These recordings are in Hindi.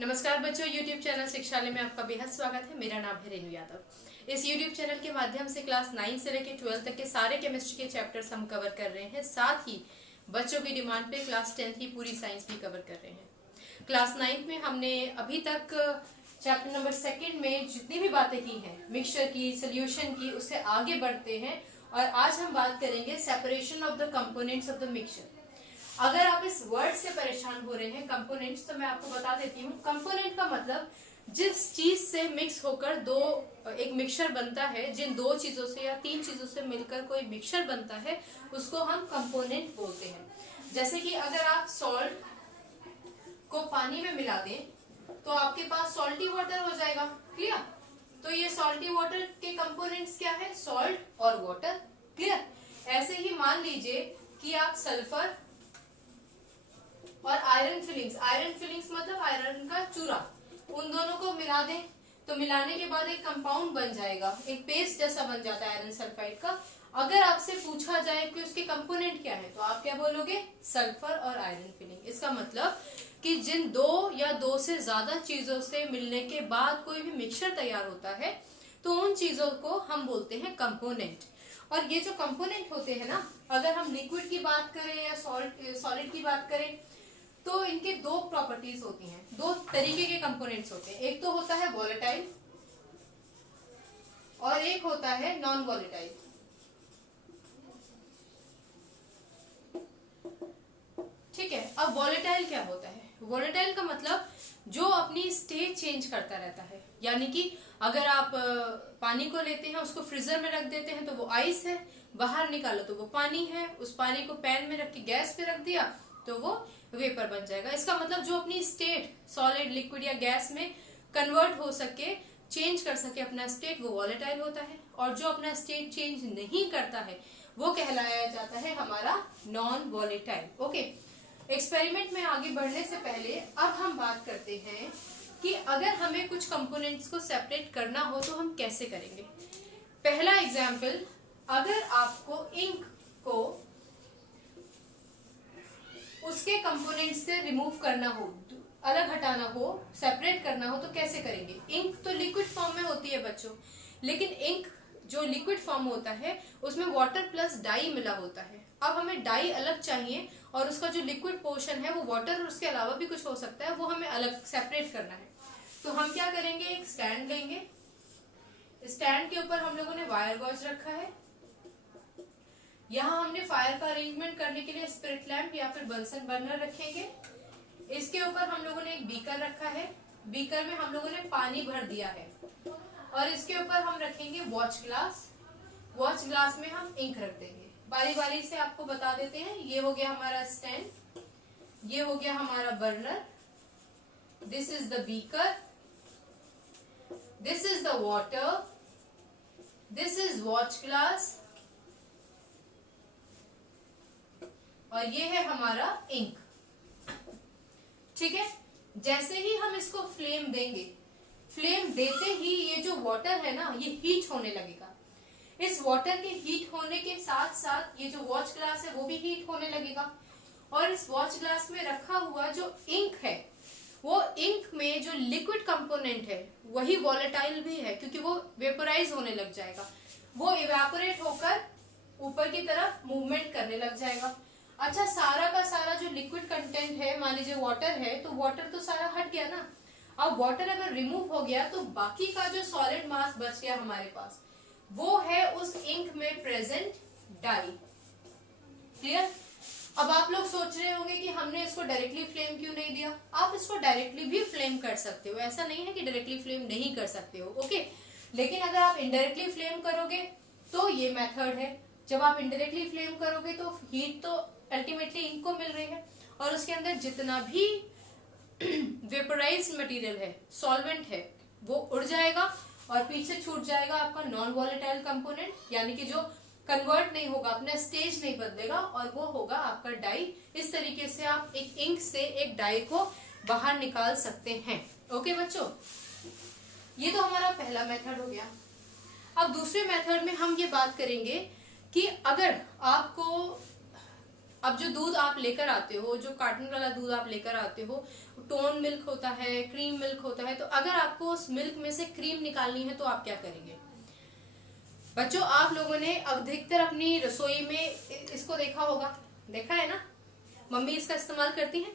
नमस्कार बच्चों, YouTube चैनल शिक्षालय में आपका बेहद स्वागत है। मेरा नाम है रेणु यादव। इस YouTube चैनल के माध्यम से क्लास 9 से लेकर 12 तक के सारे केमिस्ट्री के चैप्टर्स हम कवर कर रहे हैं। साथ ही बच्चों की डिमांड पे क्लास 10 की पूरी साइंस भी कवर कर रहे हैं। क्लास 9 में हमने अभी तक चैप्टर नंबर 2 में जितनी भी बातें की हैं, मिक्सचर की, सोल्यूशन की, उससे आगे बढ़ते हैं और आज हम बात करेंगे separation of the components of the mixture. अगर आप इस वर्ड से परेशान हो रहे हैं कंपोनेंट्स, तो मैं आपको बता देती हूँ। कंपोनेंट का मतलब जिस चीज से मिक्स होकर एक मिक्सचर बनता है, जिन दो चीजों से या तीन चीजों से मिलकर कोई मिक्सचर बनता है, उसको हम कंपोनेंट बोलते हैं। जैसे कि अगर आप सॉल्ट को पानी में मिला दें तो आपके पास सॉल्टी वाटर हो जाएगा। क्लियर? तो ये सॉल्टी वाटर के कंपोनेंट्स क्या है? सॉल्ट और वाटर। क्लियर? ऐसे ही मान लीजिए कि आप सल्फर और आयरन फिलिंग्स मतलब आयरन का चूरा, उन दोनों को मिला दें तो मिलाने के बाद एक कंपाउंड बन जाएगा, एक पेस्ट जैसा बन जाता है आयरन सल्फाइड का। अगर आपसे पूछा जाए कि उसके कंपोनेंट क्या है तो आप क्या बोलोगे? सल्फर और आयरन फिलिंग। इसका मतलब कि जिन दो या दो से ज्यादा चीजों से मिलने के बाद कोई भी मिक्सचर तैयार होता है तो उन चीजों को हम बोलते हैं कंपोनेंट। और ये जो कंपोनेंट होते हैं ना, अगर हम लिक्विड की बात करें या सॉलिड की बात करें तो इनके दो प्रॉपर्टीज होती हैं, दो तरीके के कंपोनेंट्स होते हैं। एक तो होता है वॉलेटाइल और एक होता है नॉन वॉलेटाइल। ठीक है, अब वॉलेटाइल क्या होता है? वॉलेटाइल का मतलब जो अपनी स्टेट चेंज करता रहता है। यानी कि अगर आप पानी को लेते हैं, उसको फ्रीजर में रख देते हैं तो वो आइस है, बाहर निकालो तो वो पानी है, उस पानी को पैन में रख के गैस पे रख दिया तो वो वेपर बन जाएगा। इसका मतलब जो अपनी स्टेट सॉलिड, लिक्विड या गैस में कन्वर्ट हो सके, चेंज कर सके अपना स्टेट, वो वॉलेटाइल होता है। और जो अपना स्टेट चेंज नहीं करता है वो कहलाया जाता है हमारा नॉन वॉलेटाइल। ओके, एक्सपेरिमेंट में आगे बढ़ने से पहले अब हम बात करते हैं कि अगर हमें कुछ कंपोनेंट्स को सेपरेट करना हो तो हम कैसे करेंगे। पहला एग्जाम्पल, अगर आपको इंक को उसके कंपोनेंट से रिमूव करना हो, अलग हटाना हो, सेपरेट करना हो तो कैसे करेंगे? इंक तो लिक्विड फॉर्म में होती है बच्चों, लेकिन इंक जो लिक्विड फॉर्म होता है उसमें वाटर प्लस डाई मिला होता है। अब हमें डाई अलग चाहिए और उसका जो लिक्विड पोर्शन है वो वाटर और उसके अलावा भी कुछ हो सकता है, वो हमें अलग सेपरेट करना है। तो हम क्या करेंगे? एक स्टैंड लेंगे, स्टैंड के ऊपर हम लोगों ने वायर गॉज रखा है। यहाँ हमने फायर का अरेंजमेंट करने के लिए स्पिरिट लैम्प या फिर बंसन बर्नर रखेंगे। इसके ऊपर हम लोगों ने एक बीकर रखा है, बीकर में हम लोगों ने पानी भर दिया है। और इसके ऊपर हम रखेंगे वॉच ग्लास, वॉच ग्लास में हम इंक रख देंगे। बारी बारी से आपको बता देते हैं। ये हो गया हमारा स्टैंड, ये हो गया हमारा burner, this is the beaker, this is the water, this is watch glass और ये है हमारा इंक। ठीक है, जैसे ही हम इसको फ्लेम देंगे, फ्लेम देते ही ये जो वाटर है ना, ये हीट होने लगेगा। इस वाटर के हीट होने के साथ साथ ये जो वॉच ग्लास है वो भी हीट होने लगेगा। और इस वॉच ग्लास में रखा हुआ जो इंक है, वो इंक में जो लिक्विड कंपोनेंट है वही वॉलेटाइल भी है, क्योंकि वो वेपोराइज होने लग जाएगा, वो इवेपोरेट होकर ऊपर की तरफ मूवमेंट करने लग जाएगा। अच्छा, सारा का सारा जो लिक्विड कंटेंट है, मान लीजिए वाटर है, तो वाटर तो सारा हट गया ना। अब वाटर अगर रिमूव हो गया तो बाकी का जो सॉलिड मास बच गया हमारे पास, वो है उस इंक में प्रेजेंट डाई। क्लियर? अब आप लोग सोच रहे होंगे कि हमने इसको डायरेक्टली फ्लेम क्यों नहीं दिया। आप इसको डायरेक्टली भी फ्लेम कर सकते हो, ऐसा नहीं है कि डायरेक्टली फ्लेम नहीं कर सकते हो। ओके, लेकिन अगर आप इनडायरेक्टली फ्लेम करोगे तो ये मेथड है। जब आप इनडायरेक्टली फ्लेम करोगे तो हीट तो अल्टीमेटली इंक को मिल रही है और उसके अंदर जितना भी वेपोराइज्ड मटेरियल है, सॉल्वेंट है, वो उड़ जाएगा और पीछे छूट जाएगा आपका नॉन वॉलेटाइल कंपोनेंट, यानी कि जो कन्वर्ट नहीं होगा, अपना स्टेज नहीं बदलेगा, और वो होगा आपका डाई। इस तरीके से आप एक इंक से एक डाई को बाहर निकाल सकते हैं। ओके बच्चों, ये तो हमारा पहला मेथड हो गया। अब दूसरे मेथड में हम ये बात करेंगे कि अगर आपको अब जो दूध आप लेकर आते हो, जो कार्टन वाला दूध आप लेकर आते हो, टोन मिल्क होता है, क्रीम मिल्क होता है, तो अगर आपको उस मिल्क में से क्रीम निकालनी है तो आप क्या करेंगे बच्चों? आप लोगों ने अधिकतर अपनी रसोई में इसको देखा होगा, देखा है ना, मम्मी इसका इस्तेमाल करती हैं।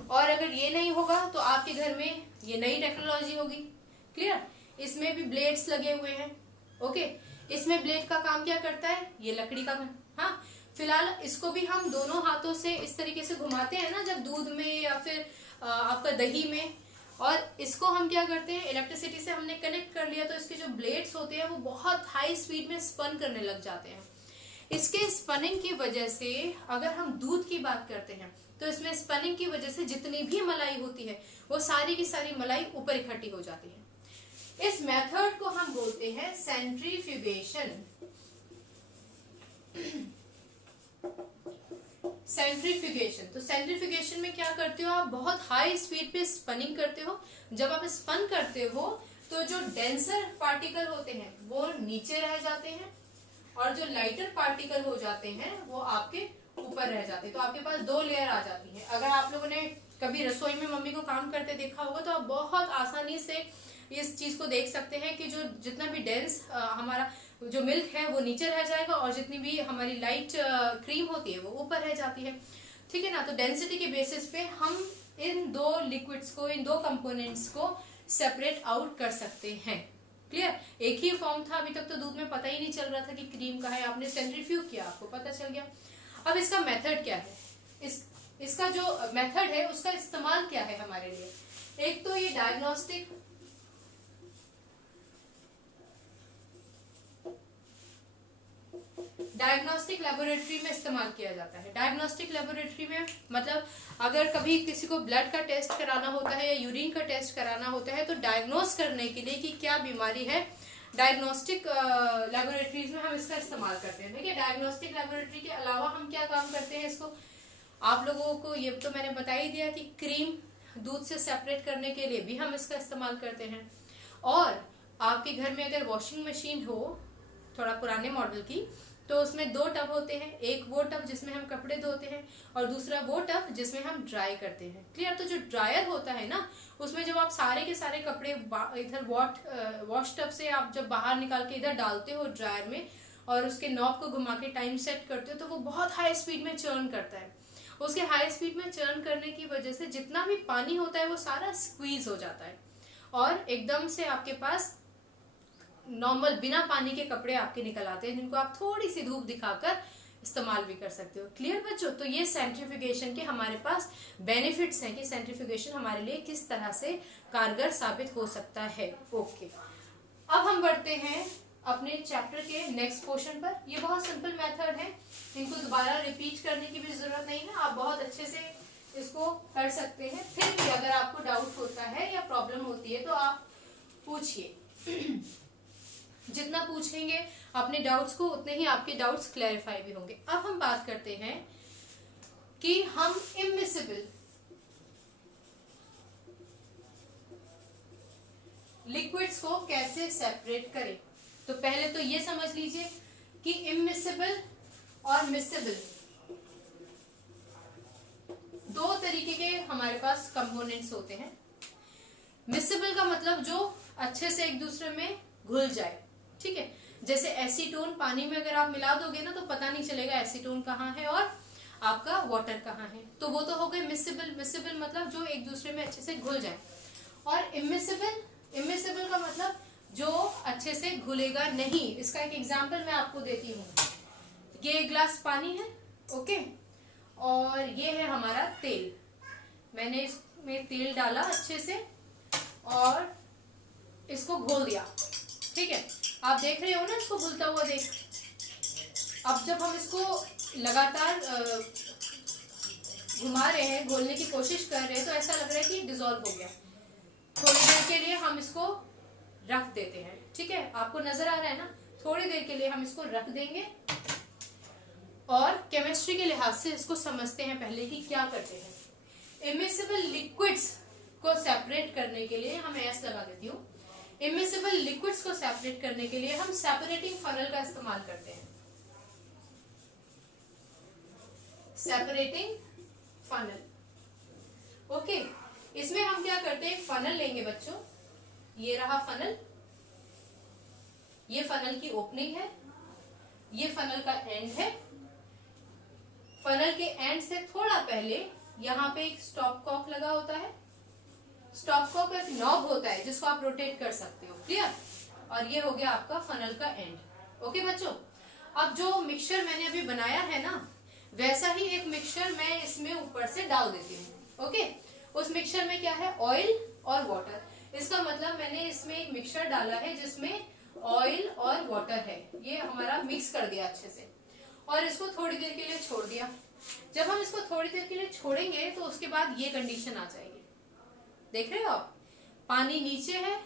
और अगर ये नहीं होगा तो आपके घर में ये नई टेक्नोलॉजी होगी। क्लियर? इसमें भी ब्लेड्स लगे हुए हैं। ओके, इसमें ब्लेड का काम क्या करता है? ये लकड़ी का। हाँ, फिलहाल इसको भी हम दोनों हाथों से इस तरीके से घुमाते हैं ना, जब दूध में या फिर आपका दही में, और इसको हम क्या करते हैं, इलेक्ट्रिसिटी से हमने कनेक्ट कर लिया तो इसके जो ब्लेड्स होते हैं वो बहुत हाई स्पीड में स्पन करने लग जाते हैं। इसके स्पनिंग की वजह से, अगर हम दूध की बात करते हैं तो इसमें स्पनिंग की वजह से जितनी भी मलाई होती है वो सारी की सारी मलाई ऊपर इकट्ठी हो जाती है। इस मेथड को हम बोलते हैं सेंट्रीफ्यूगेशन। सेंट्रीफ्यूगेशन, तो सेंट्रीफ्यूगेशन में क्या करते हो आप? बहुत हाई स्पीड पे स्पनिंग करते हो। जब आप स्पन करते हो तो जो डेंसर पार्टिकल होते हैं वो नीचे रह जाते हैं और जो लाइटर पार्टिकल हो जाते हैं वो आपके ऊपर रह जाते हैं। तो आपके पास दो लेयर आ जाती है। अगर आप लोगों ने कभी रसोई में मम्मी को काम करते देखा होगा तो आप बहुत आसानी से इस चीज को देख सकते हैं कि जो जितना भी डेंस हमारा जो मिल्क है वो नीचे रह जाएगा और जितनी भी हमारी लाइट क्रीम होती है वो ऊपर रह जाती है। ठीक है ना? तो डेंसिटी के बेसिस पे हम इन दो लिक्विड्स को, इन दो कंपोनेंट्स को सेपरेट आउट कर सकते हैं। क्लियर? एक ही फॉर्म था अभी तक, तो दूध में पता ही नहीं चल रहा था कि क्रीम का है। आपने सेंट्रीफ्यूग किया, आपको पता चल गया। अब इसका मेथड क्या है? इसका जो मेथड है उसका इस्तेमाल क्या है हमारे लिए? एक तो ये डायग्नोस्टिक लेबोरेटरी में इस्तेमाल किया जाता है। डायग्नोस्टिक लेबोरेटरी में मतलब अगर कभी किसी को ब्लड का टेस्ट कराना होता है या यूरिन का टेस्ट कराना होता है तो डायग्नोस करने के लिए कि क्या बीमारी है, डायग्नोस्टिक लेबोरेटरीज में हम इसका इस्तेमाल करते हैं। देखिए, डायग्नोस्टिक लेबोरेटरी के अलावा हम क्या काम करते हैं इसको, आप लोगों को ये तो मैंने बता ही दिया कि क्रीम दूध से सेपरेट करने के लिए भी हम इसका इस्तेमाल करते हैं। और आपके घर में अगर वॉशिंग मशीन हो थोड़ा पुराने मॉडल की, तो उसमें दो टब होते हैं। एक वो टब जिसमें हम कपड़े धोते हैं और दूसरा वो टब जिसमें हम ड्राई करते हैं। क्लियर? तो जो ड्रायर होता है ना, उसमें जब आप सारे के सारे कपड़े इधर वॉश टब से आप जब बाहर निकाल के इधर डालते हो ड्रायर में और उसके नॉब को घुमा के टाइम सेट करते हो तो वो बहुत हाई स्पीड में चर्न करता है। उसके हाई स्पीड में चर्न करने की वजह से जितना भी पानी होता है वो सारा स्क्वीज हो जाता है और एकदम से आपके पास नॉर्मल बिना पानी के कपड़े आपके निकल आते हैं, जिनको आप थोड़ी सी धूप दिखाकर इस्तेमाल भी कर सकते हो। क्लियर बच्चों? तो ये सेंट्रीफ्यूगेशन के हमारे पास बेनिफिट्स हैं कि सेंट्रीफ्यूगेशन हमारे लिए किस तरह से कारगर साबित हो सकता है। ओके, अब हम बढ़ते हैं अपने चैप्टर के नेक्स्ट पोर्शन पर। ये बहुत सिंपल मेथड है, इनको दोबारा रिपीट करने की भी जरूरत नहीं है, आप बहुत अच्छे से इसको कर सकते हैं। फिर भी अगर आपको डाउट होता है या प्रॉब्लम होती है तो आप पूछिए। जितना पूछेंगे अपने डाउट्स को उतने ही आपके डाउट्स क्लैरिफाई भी होंगे। अब हम बात करते हैं कि हम इम्मिसिबल लिक्विड्स को कैसे सेपरेट करें। तो पहले तो ये समझ लीजिए कि इम्मिसिबल और मिसिबल दो तरीके के हमारे पास कंपोनेंट्स होते हैं। मिसिबल का मतलब जो अच्छे से एक दूसरे में घुल जाए। ठीक है? जैसे एसीटोन पानी में अगर आप मिला दोगे ना तो पता नहीं चलेगा एसीटोन कहाँ है और आपका वाटर कहाँ है। तो वो तो हो गए मिसिबल। मिसिबल मतलब जो एक दूसरे में अच्छे से घुल जाए। और इमिसिबल का मतलब जो अच्छे से घुलेगा नहीं। इसका एक एग्जांपल मैं आपको देती हूँ। ये एक ग्लास पानी है, ओके, और ये है हमारा तेल। मैंने इसमें तेल डाला अच्छे से और इसको घोल दिया। ठीक है? आप देख रहे हो ना इसको घुलता हुआ देख। अब जब हम इसको लगातार घुमा रहे हैं, घोलने की कोशिश कर रहे हैं, तो ऐसा लग रहा है कि डिसॉल्व हो गया। थोड़ी देर के लिए हम इसको रख देते हैं। ठीक है? आपको नजर आ रहा है ना? थोड़ी देर के लिए हम इसको रख देंगे और केमिस्ट्री के लिहाज से इसको समझते हैं पहले कि क्या करते हैं। इमिसिबल लिक्विड्स को सेपरेट करने के लिए हम एस लगा देती हूँ। इमिसिबल लिक्विड्स को सेपरेट करने के लिए हम सेपरेटिंग फनल का इस्तेमाल करते हैं। Separating funnel. ओके, इसमें हम क्या करते हैं, फनल लेंगे बच्चों, ये रहा फनल, ये फनल की ओपनिंग है, ये फनल का एंड है। फनल के एंड से थोड़ा पहले यहाँ पे एक स्टॉप कॉक लगा होता है। स्टॉप कॉक एक नॉब होता है जिसको आप रोटेट कर सकते हो, क्लियर। और ये हो गया आपका फनल का एंड। ओके बच्चों, अब जो मिक्सचर मैंने अभी बनाया है ना, वैसा ही एक मिक्सचर मैं इसमें ऊपर से डाल देती हूँ। ओके, उस मिक्सचर में क्या है, ऑयल और वाटर। इसका मतलब मैंने इसमें एक मिक्सचर डाला है जिसमें ऑयल और वाटर है, ये हमारा मिक्स कर दिया अच्छे से, और इसको थोड़ी देर के लिए छोड़ दिया। जब हम इसको थोड़ी देर के लिए छोड़ेंगे तो उसके बाद ये कंडीशन आ जाएगी, देख रहे हो आप, पानी नीचे है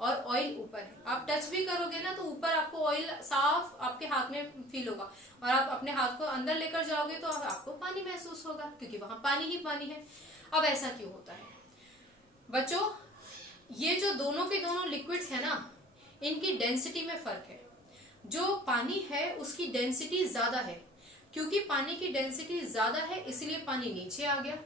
और ऑयल ऊपर है। आप टच भी करोगे ना तो ऊपर आपको ऑयल साफ आपके हाथ में फील होगा, और आप अपने हाथ को अंदर लेकर जाओगे तो आपको पानी महसूस होगा, क्योंकि वहां पानी ही पानी है। अब ऐसा क्यों होता है बच्चों, ये जो दोनों के दोनों लिक्विड्स है ना, इनकी डेंसिटी में फर्क है। जो पानी है उसकी डेंसिटी ज्यादा है, क्योंकि पानी की डेंसिटी ज्यादा है इसलिए पानी नीचे आ गया।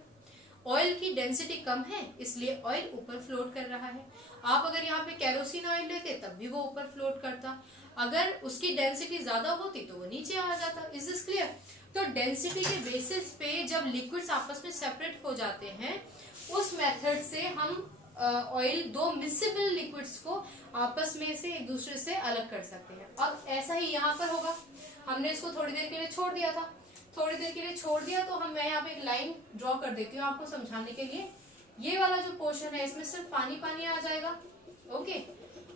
ऑयल की डेंसिटी कम है इसलिए ऑयल ऊपर फ्लोट कर रहा है। आप अगर यहाँ पे केरोसिन ऑयल लेते तब भी वो ऊपर फ्लोट करता, अगर उसकी डेंसिटी ज्यादा होती तो वो नीचे आ जाता। Is this clear? तो डेंसिटी के बेसिस पे जब लिक्विड्स आपस में सेपरेट हो जाते हैं, उस मेथड से हम ऑयल, दो मिक्सेबल लिक्विड्स को आपस में से एक दूसरे से अलग कर सकते हैं। अब ऐसा ही यहाँ पर होगा, हमने इसको थोड़ी देर के लिए छोड़ दिया था, थोड़ी देर के लिए छोड़ दिया तो मैं यहाँ पे एक लाइन ड्रॉ कर देती हूँ आपको समझाने के लिए। ये वाला जो पोर्शन है इसमें सिर्फ पानी पानी आ जाएगा, ओके,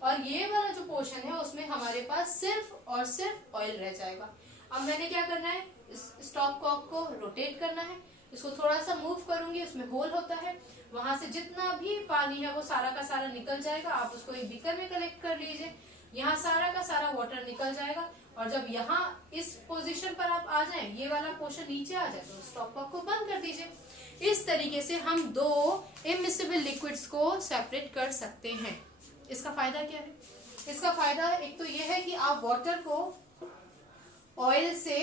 और ये वाला जो पोर्शन है उसमें हमारे पास सिर्फ और सिर्फ ऑयल रह जाएगा। अब मैंने क्या करना है, इस स्टॉप कॉक को रोटेट करना है, इसको थोड़ा सा मूव करूंगी, उसमें होल होता है, वहां से जितना भी पानी है वो सारा का सारा निकल जाएगा। आप उसको एक बीकर में कलेक्ट कर लीजिए, यहाँ सारा का सारा वाटर निकल जाएगा, और जब यहाँ इस पोजीशन पर आप आ जाएं, ये वाला पोर्शन नीचे आ जाए तो स्टॉप कॉक को बंद कर दीजिए। इस तरीके से हम दो इमिसिबल लिक्विड्स को सेपरेट कर सकते हैं। इसका फायदा क्या है? इसका फायदा एक तो ये है कि आप वाटर को ऑयल से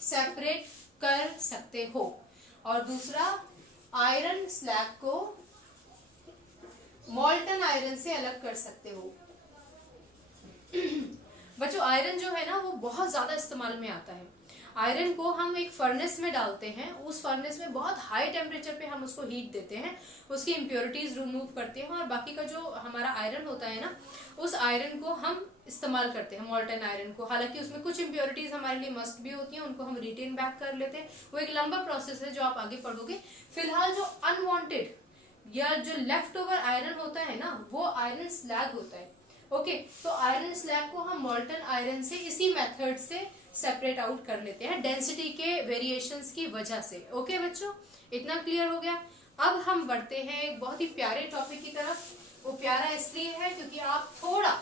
सेपरेट कर सकते हो, और दूसरा आयरन स्लैग को मॉल्टन आयरन से अलग कर सकते हो। बच्चों आयरन जो है ना वो बहुत ज्यादा इस्तेमाल में आता है। आयरन को हम एक फर्नेस में डालते हैं, उस फर्नेस में बहुत हाई टेम्परेचर पे हम उसको हीट देते हैं, उसकी इम्प्योरिटीज रिमूव करते हैं, और बाकी का जो हमारा आयरन होता है ना, उस आयरन को हम इस्तेमाल करते हैं, मॉल्टन आयरन को। हालांकि उसमें कुछ इम्प्योरिटीज हमारे लिए मस्ट भी होती हैं, उनको हम रिटेन बैक कर लेते हैं। वो एक लंबा प्रोसेस है जो आप आगे पढ़ोगे। फिलहाल जो अनवांटेड या जो लेफ्ट ओवर आयरन होता है ना, वो आयरन स्लैग होता है। ओके, तो आयरन स्लैग को हम मॉल्टन आयरन से इसी मेथड से सेपरेट आउट कर लेते हैं, डेंसिटी के वेरिएशंस की वजह से। ओके बच्चों, इतना क्लियर हो गया। अब हम बढ़ते हैं एक बहुत ही प्यारे टॉपिक की तरफ। वो प्यारा इसलिए है क्योंकि आप थोड़ा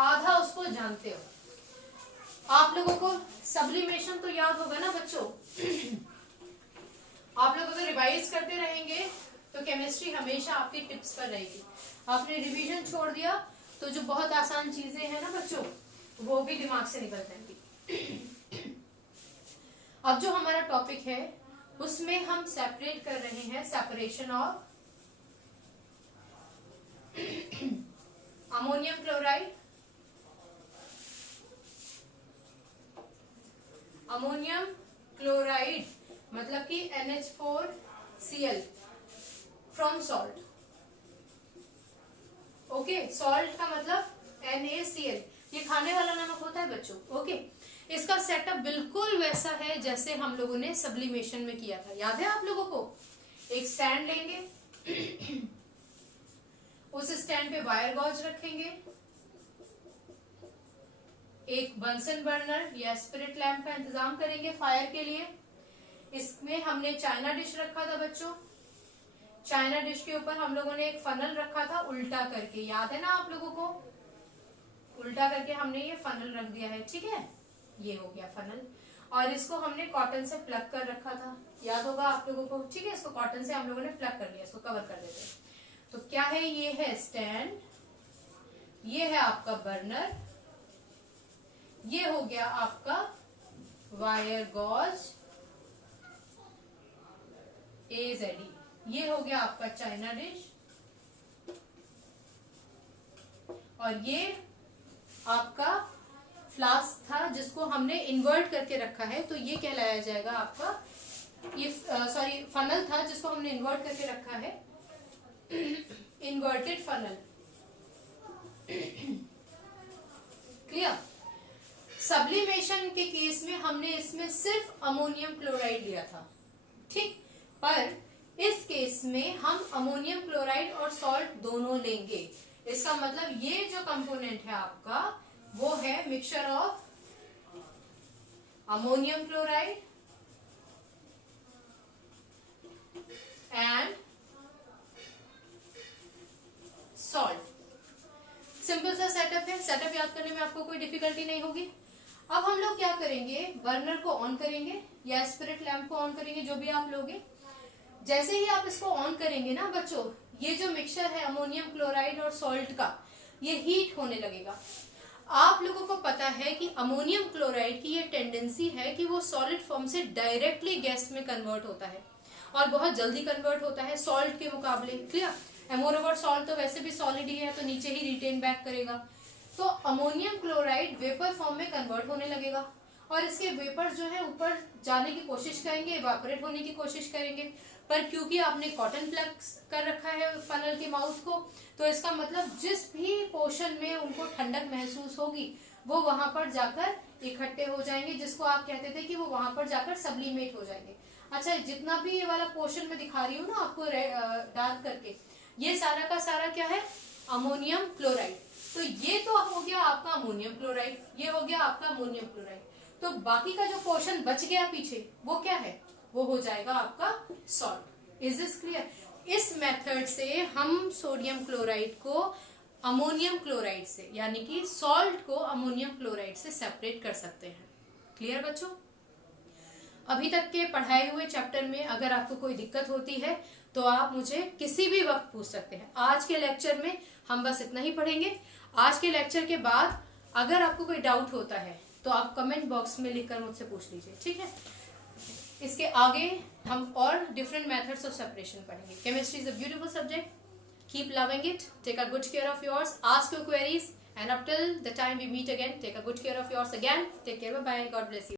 आधा उसको जानते हो। आप लोगों को सब्लिमेशन तो याद होगा ना बच्चों? आप लोग अगर रिवाइज करते रहेंगे तो केमिस्ट्री हमेशा आपकी टिप्स पर रहेगी। आपने रिवीजन छोड़ दिया तो जो बहुत आसान चीजें हैं ना बच्चों, वो भी दिमाग से निकल जाएंगी। अब जो हमारा टॉपिक है उसमें हम सेपरेट कर रहे हैं, separation of ammonium chloride, ammonium chloride मतलब कि NH4Cl from salt. Okay, salt का मतलब NaCl, ये खाने वाला नमक होता है बच्चों। ओके, इसका सेटअप बिल्कुल वैसा है जैसे हम लोगों ने सब्लिमेशन में किया था। याद है आप लोगों को? एक स्टैंड लेंगे, उस स्टैंड पे वायर गॉज रखेंगे, एक बंसन बर्नर या स्पिरिट लैंप का इंतजाम करेंगे फायर के लिए। इसमें हमने चाइना डिश रखा था बच्चों, चाइना डिश के ऊपर हम लोगों ने एक फनल रखा था उल्टा करके, याद है ना आप लोगों को? उल्टा करके हमने ये फनल रख दिया है, ठीक है, ये हो गया फनल। और इसको हमने कॉटन से प्लग कर रखा था, याद होगा आप लोगों को? ठीक है, इसको कॉटन से हम लोगों ने प्लग कर लिया, इसको कवर कर देते हैं। तो क्या है, ये है स्टैंड, ये है आपका बर्नर, ये हो गया आपका वायर गॉज, AZE, ये हो गया आपका चाइना डिश, और ये आपका फ्लास्क था जिसको हमने इन्वर्ट करके रखा है, तो ये कहलाया जाएगा आपका, ये सॉरी फनल था जिसको हमने इन्वर्ट करके रखा है, इन्वर्टेड फनल। क्लियर? सब्लिमेशन के केस में हमने इसमें सिर्फ अमोनियम क्लोराइड लिया था, ठीक, पर इस केस में हम अमोनियम क्लोराइड और सॉल्ट दोनों लेंगे। इसका मतलब ये जो कंपोनेंट है आपका वो है mixture of ammonium chloride and salt. Simple सा सेटअप है, सेटअप याद करने में आपको कोई डिफिकल्टी नहीं होगी। अब हम लोग क्या करेंगे, बर्नर को ऑन करेंगे या स्पिरिट लैंप को ऑन करेंगे, जो भी आप लोगे। जैसे ही आप इसको ऑन करेंगे ना बच्चों, ये जो मिक्सचर है अमोनियम क्लोराइड और सॉल्ट का, ये हीट होने लगेगा। आप लोगों को पता है कि अमोनियम क्लोराइड की ये टेंडेंसी है कि वो सॉलिड फॉर्म से डायरेक्टली गैस में कन्वर्ट होता है और बहुत जल्दी कन्वर्ट होता है सॉल्ट के मुकाबले। क्लियर? एमोरोवर सॉल्ट तो वैसे भी सॉलिड ही है, तो नीचे ही रिटेन बैक करेगा। तो अमोनियम क्लोराइड वेपर फॉर्म में कन्वर्ट होने लगेगा और इसके वेपर जो है ऊपर जाने की कोशिश करेंगे, इवापोरेट होने की कोशिश करेंगे, पर क्योंकि आपने कॉटन प्लग कर रखा है फनल के माउथ को, तो इसका मतलब जिस भी पोर्शन में उनको ठंडक महसूस होगी वो वहां पर जाकर इकट्ठे हो जाएंगे, जिसको आप कहते थे कि वो वहां पर जाकर सब्लिमेट हो जाएंगे। अच्छा, जितना भी ये वाला पोर्शन में दिखा रही हूँ ना आपको डार्क करके, ये सारा का सारा क्या है, अमोनियम क्लोराइड। तो ये तो हो गया आपका अमोनियम क्लोराइड, ये हो गया आपका अमोनियम क्लोराइड। तो बाकी का जो पोर्शन बच गया पीछे वो क्या है, वो हो जाएगा आपका सॉल्ट। Is this clear? इस मेथड से हम सोडियम क्लोराइड को अमोनियम क्लोराइड से, यानी कि सॉल्ट को अमोनियम क्लोराइड से सेपरेट कर सकते हैं। क्लियर बच्चों? अभी तक के पढ़ाए हुए चैप्टर में अगर आपको कोई दिक्कत होती है तो आप मुझे किसी भी वक्त पूछ सकते हैं। आज के लेक्चर में हम बस इतना ही पढ़ेंगे। आज के लेक्चर के बाद अगर आपको कोई डाउट होता है तो आप कमेंट बॉक्स में लिखकर मुझसे पूछ लीजिए, ठीक है? इसके आगे हम और डिफरेंट मेथड्स ऑफ सेपरेशन पढ़ेंगे। Chemistry is a beautiful subject, keep loving it, take a good care of yours, ask your queries, and up till the time we meet again, take a good care of yours again. Take care, bye bye, God bless you.